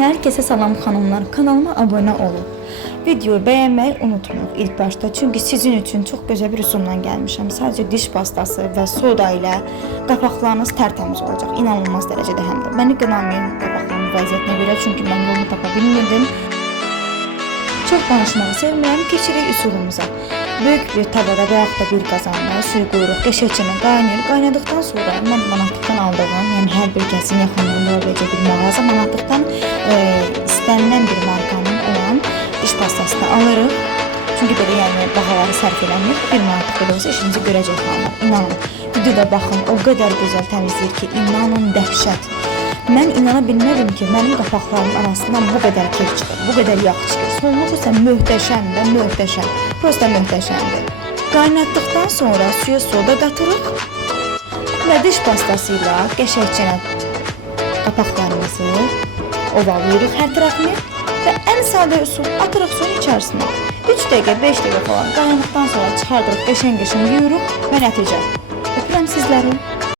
Herkese salam xanımlar, kanalıma abone olun. Videoyu beğenmeyi unutmayın ilk başta. Çünkü sizin için çok güzel bir üsulla gelmişim. Sadece diş pastası ve soda ile qapaqlarınız tertemiz olacak. İnanılmaz derecede hem de. Beni qınamayın qapaqlarımın vəziyyətinə görə. Çünkü ben yolunu tapa bilmirdim. Çok danışmağı sevmirəm. Keçirik üsulumuza. Böyük bir tavada və yaxud da bir qazanda suyu qoyuruq, qəşəngcə qaynayır. Qaynadıqdan sonra mən manatlıqdan aldığım, yəni hər bir kəsin yaxınlığında olacaq bir mağaza manatlıqdan istənilən bir markanın olan diş pastasını alırıq. Çünki belə yəni bahaları sərf eləmir. Bir manatlıq belə olsa işinizi görəcək xanımlar. İnanın. Videoda baxın, o qədər gözəl təmizləyir ki, inanın dəhşət. Mən inana bilmədim ki, mənim qapaqlarımın arasından bu qədər kir çıxır, bu qədər yağ çıxır. Sonluq isə möhtəşəm və möhtəşəm, prosta möhtəşəmdir. Qaynatdıqdan sonra suya soda qatırıq və diş pastası ilə qəşəngcə qapaqlarımızı ovalayırıq hər tərəfini və ən sadə üsul atırıq suyun içərisinə. 3 dəqiqə, 5 dəqiqə falan qaynadıqdan sonra çıxardırıq, qəşəng-qəşəng yuyuruq və nəticə. Öpürəm sizləri.